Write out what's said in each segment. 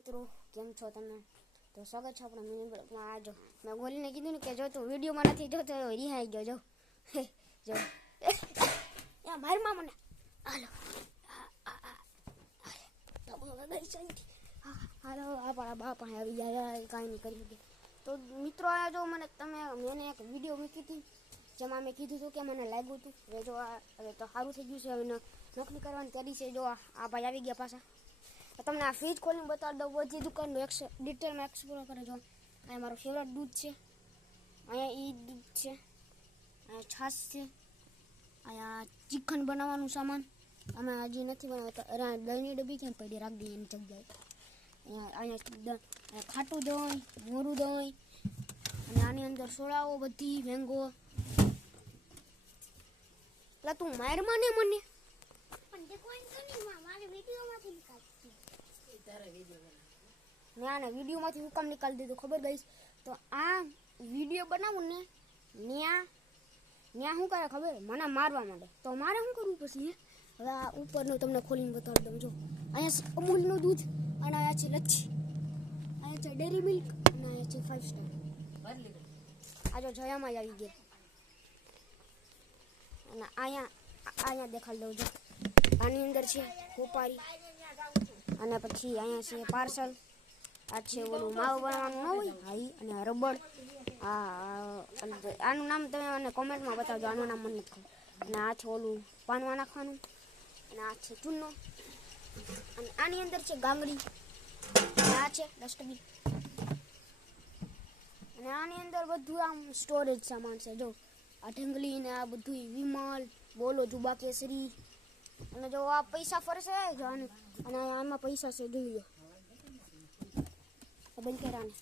મિત્રો કેમ છો તમે? તો સ્વાગત છે આપણા મિની બ્લોગમાં. આ જો મેં ગોલીને કીધું ને કે જો તું વિડીયોમાં નથી જોતો રિહાઈ ગયો. જો જો યા મારમાં મને હાલો હાલો આપણા બાપા આવી ગયા કાંઈ નહીં કરી શકે. તો મિત્રો આ જો મેં એક વિડીયો મૂકી હતી જેમાં મેં કીધું હતું કે મને લાગ્યું હતું હવે જો હવે તો સારું થઈ ગયું છે. હવે નોકરી કરવાની તૈયારી છે. જો આ ભાઈ આવી ગયા પાછા. તમને આ ફ્રીજ ખોલીને બતાવી દઉં બધી દુકાનનું ડિટેલમાં એક્સપ્લોર કરે. જો અહીંયા મારું ફેવરેટ દૂધ છે, અહીંયા દૂધ છે, અહીંયા છાશ છે, અહીંયા ચિકન બનાવવાનું સામાન અમે હજી નથી બનાવતા. દહીંની ડબ્બી કેમ પડી રાખી દઈએ એની જગ્યાએ. અહીંયા ખાટું દહીં, મોરું દહીં, અને આની અંદર સોડાઓ બધી મેંગો. એટલે તું મારમાં ને મને મેં આને વિડીયોમાંથી હું કામ નીકાળી દીધું ખબર ગઈ? તો આ વિડીયો બનાવું ને ત્યાં શું કરે ખબર? મને મારવા માંડે તો મારે શું કરવું પછી? હવે આ ઉપરનું તમને ખોલીને બતાવી દઉં. જો અહીંયા છે અમૂલનું દૂધ, અને અહીંયા છે લચ્છી, અહીંયા છે ડેરી મિલ્ક, અને અહીંયા છે 5 સ્ટાર. આ જો જયામાં જ આવી ગયા. અને અહીંયા દેખાડી દઉં. જો આની અંદર છે કોપારી, અને પછી અહીંયા છે પાર્સલ. આ છે ઓલું માવું બનાવવાનું ન હોય હા, અને રબડ. આનું નામ તમે મને કોમેન્ટમાં બતાવજો. આનું નામ મને નથી ખબર. અને આ છે ઓલું પાનમાં નાખવાનું, અને આ છે ચૂનો, અને આની અંદર છે ગાંગડી, અને આ છે ડસ્ટબિન, અને આની અંદર બધું આમ સ્ટોરેજ સામાન છે. જો આ ઢંગલી ને આ બધું વિમલ, બોલો, જુબા કેસરી, અને જો આ પૈસા ફરશે જો અને આમાં પૈસા છે. જોઈ લો બંધ કરાને.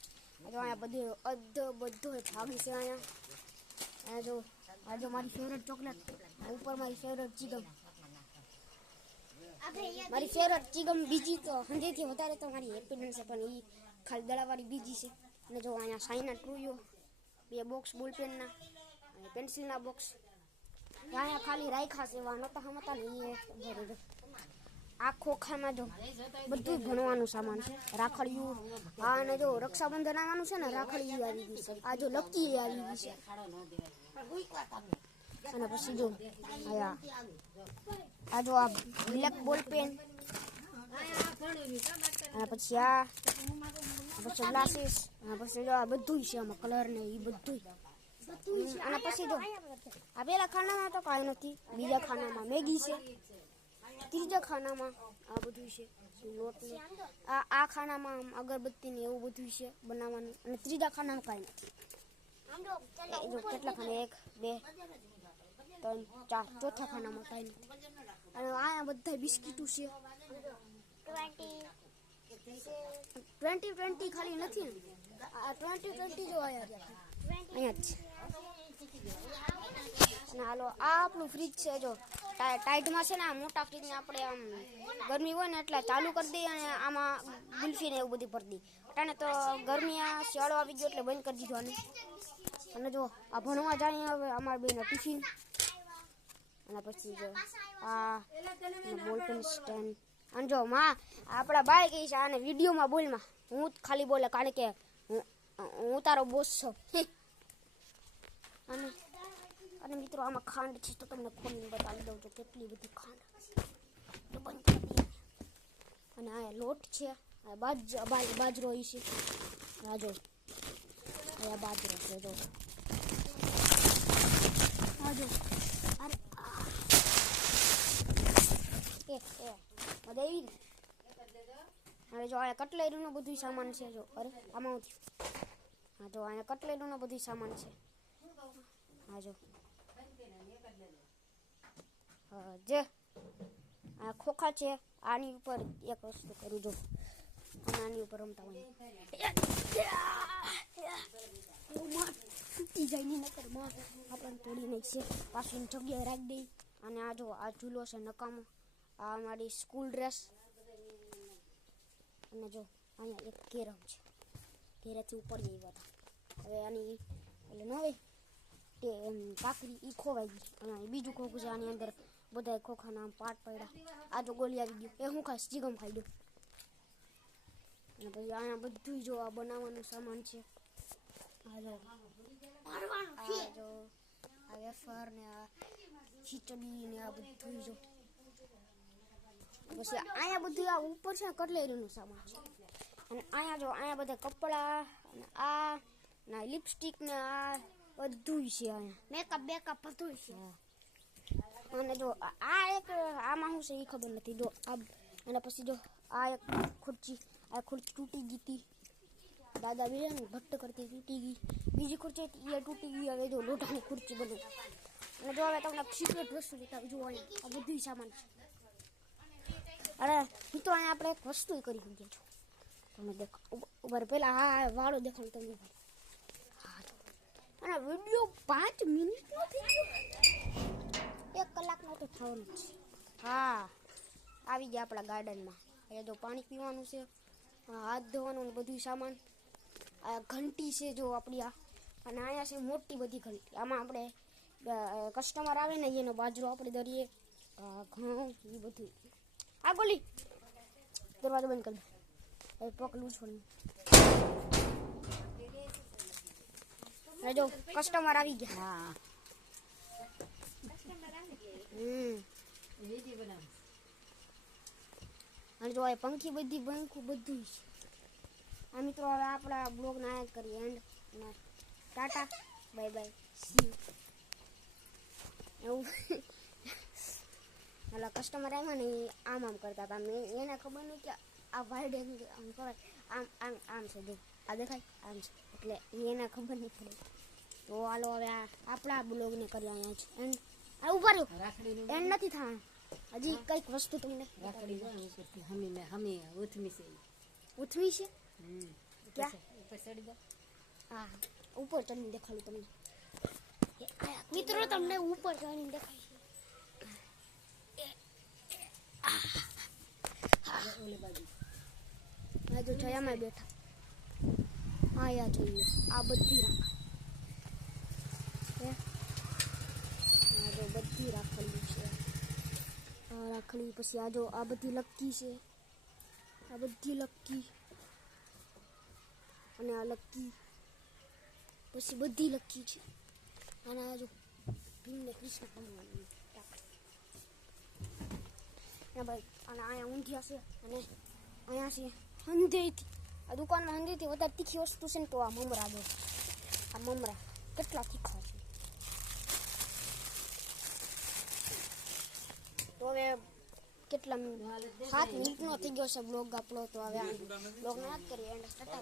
જો અહીંયા બધો ભાગી છે. અહીંયા જો આ જો મારી ફેવરેટ ચોકલેટ, ઉપર મારી ફેવરેટ ચીગમ. મારી ફેવરેટ ચીગમ બીજી તો હંધેથી વધારે તો મારી હેપીડેન્સ છે, પણ એ ખાલી દળાવાળી બીજી છે. અને જો અહીંયા સાઈના ટ્રુયો, 2 બોક્સ બોલપેનના, પેન્સિલના બોક્સ. અહીંયા ખાલી રાખ્યા છે, એવા નહોતા હમતા ને એ ભરે. આ ખોખામાં જો બધું ભણવાનું સામાન છે, રાખડીયું. હા, અને જો રક્ષાબંધન આવવાનું છે ને, રાખડીયું આવી ગઈ છે. આ જો લકી આવી ગઈ છે. અને પછી જો આ જો આ બ્લેક બોલ પેન, અને પછી આ પછી ગ્લાસીસ, અને પછી જો આ બધું છે આમાં કલર ને એ બધું. અને પછી જો આ પેલા ખાનામાં તો કાંઈ નથી, બીજા ખાનામાં મેગી છે, ત્રીજા ખાનામાં આ બધું છે લોટ ને, આ ખાનામાં અગરબત્તી ને એવું બધું છે બનાવવાનું, અને ત્રીજા ખાનામાં કાંઈ નથી. જો કેટલા ખાના? 1 2 3 4, ચોથા ખાનામાં કાંઈ નથી. અને અહીંયા બધા બિસ્કીટો છે. 20 ખાલી નથી ને, આ 20 જો અહીંયા જ છે. અને હાલો આ આપણું ફ્રીજ છે. જો ટાઈટમાં છે ને, આ મોટા ફ્રીજને આપણે આમ ગરમી હોય ને એટલે ચાલુ કરી દઈએ, અને આમાં ગુલ્ફી ને એવું બધું ભરી દઈએ. અટાણે તો ગરમી શિયાળો આવી ગયો એટલે બંધ કરી દીધું આને. અને જો આ ભણવા જાય હવે અમારા બેનો ટિફિન, અને પછી જો આ બોલપેન સ્ટેન્ડ. અને જો માં આપણા બાય કહી છે આને વિડીયોમાં બોલમાં, હું ખાલી બોલે કારણ કે હું તારો બોસ છું. અને મિત્રો આમાં ખાંડ છે, તો તમને ખોલીને બતાવી દઉં છું કેટલી બધી ખાંડ. અને આ લોટ છે, બાજરો એ છે. આ જો આ બાજરો છે. જો આ જો અરે દેવી. હવે જો આ કટલેરીનું બધું સામાન છે. જો અરે આમાં હા જો અહીંયા કટલેરીનું બધું સામાન છે. હા જો જે આ ખોખા છે. આની ઉપર એક વસ્તુ કરું જો, અને આની ઉપર રમતા હોય તૂટી જાય નહીં, નકર માં આપણને તોડી નાખશે. પાછું જગ્યાએ રાખી દઈ. અને આ જો આ ઝૂલો છે નકામો. આ મારી સ્કૂલ ડ્રેસ. અને જો અહીંયા એક કેરમ છે, ઘેરેથી ઉપર જઈ હતા. હવે આની એટલે ન હોય તે કાકરી એ ખોવાઈ ગઈ. અને બીજું ખોખું છે, આની અંદર બધા ખોખાના પાર્ટ પડ્યા. આ જો ગોલી આવી ગયું, એ હું ખાઈશ? ચીગમ ખાઈ દઉં. અને પછી અહીંયા બધું જો આ બનાવવાનું સામાન છે. આ જો આ વેફર ને આ ખીચડી ને આ બધું જો. પછી અહીંયા બધું આ ઉપર છે કટલેરીનું સામાન છે. અને અહીંયા જો અહીંયા બધા કપડાં અને આ ના લિપસ્ટિક ને આ બધું છે. અહીંયા મેકઅપ બેકઅપ બધું છે. અને જો આ એક આમાં શું છે એ ખબર નથી. જો આ અને પછી જો આ એક ખુરચી તૂટી ગઈ હતી. દાદા બે ને ભટ્ટ કરતી તૂટી ગઈ. બીજી ખુરચી એ તૂટી ગઈ. હવે જો લોઢાની ખુરચી બની. અને જો હવે તમને સિક્રેટ વસ્તુ બતાવું. જો અહીંયા આ બધું સામાન છે. અરે મિત્રો અહીંયા આપણે એક વસ્તુ કરી શકીએ છો. તમે દેખો ઉપર પેલા હા વાળો દેખો તમે. અને વિડીયો 5 મિનિટનો થઈ ગયો. 1 કલાકનો તો થવાનો છે. હા આવી ગયા આપણા ગાર્ડનમાં. એ જો પાણી પીવાનું છે, હાથ ધોવાનું ને બધું સામાન. આ ઘંટી છે જો આપણી આ. અને અહીંયા છે મોટી બધી ઘંટી. આમાં આપણે કસ્ટમર આવે ને એનો બાજરો આપણે દરીએ ઘઉં એ બધું. આ ગોલી દરવાજો બંધ કરી દે. પકડું છું જો કસ્ટમર આવી ગયા. અને જો પંખી બધી પંખું બધું છે. આ મિત્રો હવે આપણા બ્લોગને આયા જ કરીએ. And Tata bye bye see you. એવું એટલે કસ્ટમર આવ્યા ને આમ કરતા હતા. મેં એને ખબર નહીં કે આ વાઇડ આમ કરાય આમ છે. જો આ દેખાય આમ છે એટલે એને ખબર નહીં પડે. તો હાલો હવે આપણા બ્લોગને કરીએ અહીંયા જ એન્ડ. આ ઉભા રહ્યો એન્ડ નથી થવાનું. હજી કઈક વસ્તુ તમને ઉથમી છે. હા ઉપર ચડીને દેખાડું તમને. મિત્રો તમને ઉપર ચડીને દેખાય છે. જો જયામાં બેઠા આયા જોઈએ આ બધી જો બધી રાખેલી છે. આ રાખડી પછી આ જો આ બધી લક્કી છે. આ બધી લક્કી અને આ લક્કી પછી બધી લક્કી છે. અને આ જો ભીમ ને કૃષ્ણ ભગવાનની ભાઈ. અને અહીંયા ઊંધિયા છે. અને અહીંયા છે હંધેથી. આ દુકાનમાં હંધેથી વધારે તીખી વસ્તુ છે ને તો આ મમરા જો. આ મમરા કેટલા તીખા છે. તો હવે કેટલા 7 મિનિટનો થઈ ગયો છે બ્લોગ આપણો. તો હવે આ બ્લોગ ના જ કરીએ એન્ડ સ્ટાર્ટ.